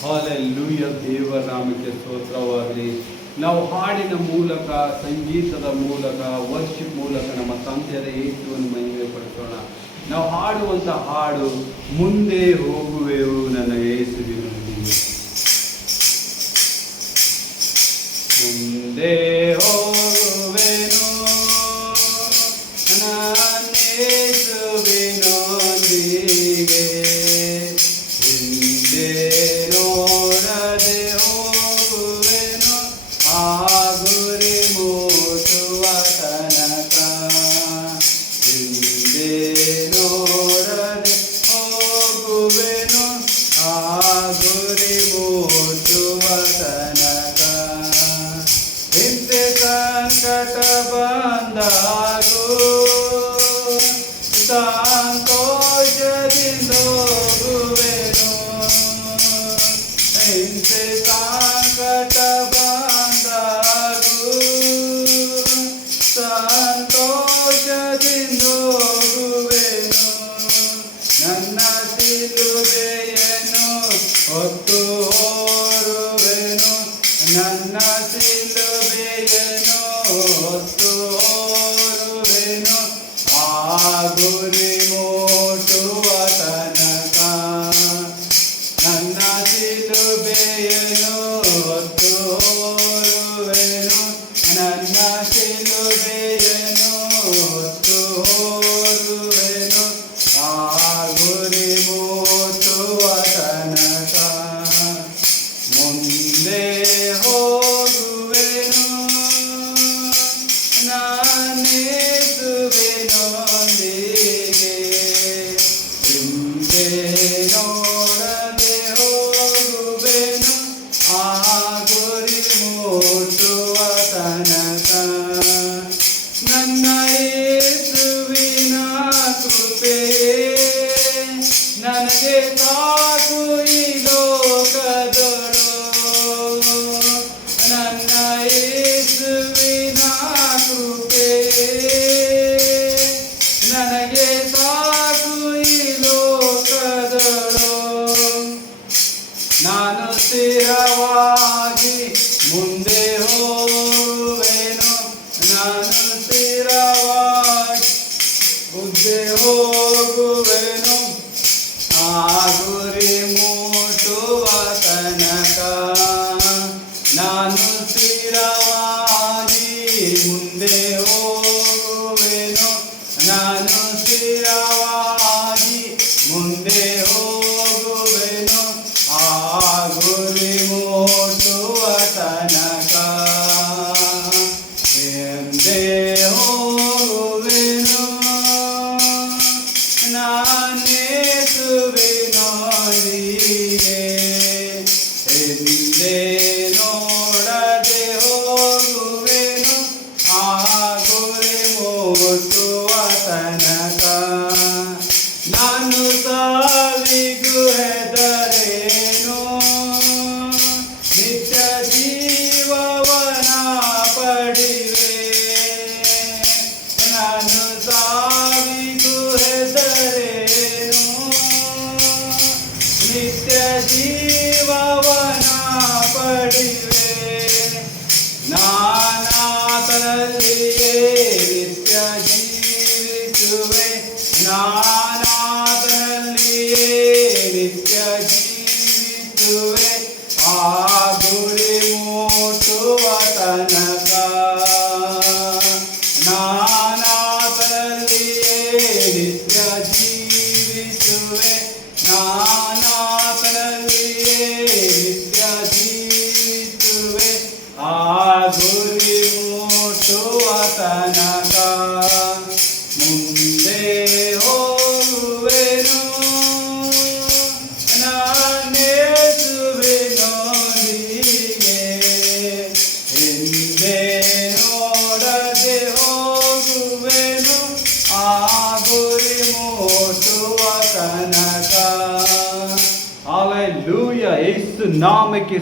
Hallelujah, ದೇವರ ನಾಮಕ್ಕೆ ಸ್ತೋತ್ರವಾಗಲಿ. ನಾವು ಹಾಡಿನ ಮೂಲಕ, ಸಂಗೀತದ ಮೂಲಕ, ವರ್ಷಿಪ್ ಮೂಲಕ ನಮ್ಮ ತಂದೆಯ ಯೇಸುವನ್ನು ಮಹಿಮೆ ಪಡಿಸೋಣ. ನಾವು ಹಾಡುವಂಥ ಹಾಡು, ಮುಂದೆ ಹೋಗುವೆವು ನನ್ನ ಯೇಸುವಿನೊಂದಿಗೆ. ಮುಂದೆ ಹೋಗುವೆನು ನನ್ನ ಯೇಸುವಿನೊಂದಿಗೆ, ಹಿಂದೆ ನೋಡದೆ ಹೋಗುವೆನು ಆ ಗುರಿ ಮುಟ್ಟುವ ತನಕ. ಹಿಂದೆ ನೋಡದೆ ಹೋಗುವೆನು ಆ ಗುರಿ ಮುಟ್ಟುವ ತನಕ. ಹಿಂದೆ ಸಂಕಟ ಬಂದಾಗೂ ಸಂತೋಷದಿಂದ ಹೋಗುವೆನು. ಹಿಂದೆ ಸಂಕಟ ಬಂದಾಗೂ ಸಂತೋಷದಿಂದ ಹೋಗುವೆನು. ನನ್ನ ಶಿಲುಬೆಯನ್ನು ಹೊತ್ತು ಹೊರುವೆನು. ನನ್ನ ಶಿಲುಬೆಯನ್ನು ಹೊತ್ತು ಹೊರುವೆನು ಆ ಗುರಿ ಮುಟ್ಟುವ ತನಕ. ನನ್ನ ಶಿಲುಬೆಯನ್ನು ಹೊತ್ತು ಹೊರುವೆನು. ನನ್ನ ಶಿಲುಬೆಯನ್ನು ಹೊತ್ತು ಹೊರುವೆನು ಆ ಗುರಿ ಮುಟ್ಟುವ ತನಕ. ಮುಂದೆ ಹೋಗುವೆನು ನಾನೇಸುವೆನೊಂದಿಗೆ, ಹಿಂದೆ ನೋಡದೆ ಹೋಗುವೆನು ಆ ಗುರಿ ಮುಟ್ಟುವ ತನಕ. ನನ್ನ ಯೇಸುವಿನ ಕೃಪೆಯೇ ನನಗೆ ಸಾಕು ಈ ಲೋಕದೊಳು. ನನ್ನ ಯೇಸುವಿನ ಕೃಪೆಯೇ ನನಗೆ ಸಾಕು ಈ ಲೋಕದೊಳು. ನಾನು ಸ್ಥಿರವಾಗಿ ಮುಂದೆ ಹೋಗುವೆನು. ನಾನು ಸ್ಥಿರವಾಗಿ ಮುಂದೆ ಹೋಗುವೆನು ಆ ಗುರಿ ಮುಟ್ಟುವ ತನಕ. ನಾನು ಸ್ಥಿರವಾಗಿ ಮುಂದೆ ಹೋಗುವೆನು. ನಾನು ಸ್ಥಿರವಾಗಿ ಮುಂದೆ ಹೋಗುವೆನು ಆ ಗುರಿ ಮುಟ್ಟುವ ತನಕ. ಹಿಂದೆ ಹೋಗುವೆನು ನಾನೇಸುವಿನೊಂದಿಗೆ, ಹಿಂದೆ ನೋಡದೆ ಹೋಗುವೆನು ಆ ಗುರಿ ಮುಟ್ಟುವ ತನಕ. ನಾನು ಸಾವಿಗೂ ಹೆದರೇನು, ನಿತ್ಯ ಜೀವವನ ಪಡೆಯುವೆ. ನಾನು ಸಾವಿಗೂ ಹೆದರೇನು, ನಿತ್ಯ ಜೀವವನ ಪಡೆಯುವೆ. ನಾನಾತನಲ್ಲಿಯೇ ನಿತ್ಯ ಜೀವಿಸುವೆ. ನಾನಾತನಲ್ಲಿಯೇ ನಿತ್ಯ ಜೀವಿಸುವೆ ಆ ಗುರಿ ಮುಟ್ಟುವ ತನಕ. ನಾನಾತನಲ್ಲಿಯೇ ನಿತ್ಯ ಜೀವಿಸುವೆ. ನಾನಾತನಲ್ಲಿಯೇ ನಿತ್ಯ ಜೀವಿಸುವೆ ಆ ಗುರಿ ಮುಟ್ಟುವ ತನಕ. ಮುಂದೆ ಹೋಗುವೆನು ನಾನೇಸುವಿನೊಂದಿಗೆ, ಹಿಂದೆ ನೋಡದೆ ಹೋಗುವೆನು ಆ ಗುರಿ ಮುಟ್ಟುವ ತನಕ. ಹಾಲೆಲೂಯ, ಯೇಸು ನಾಮಕ್ಕೆ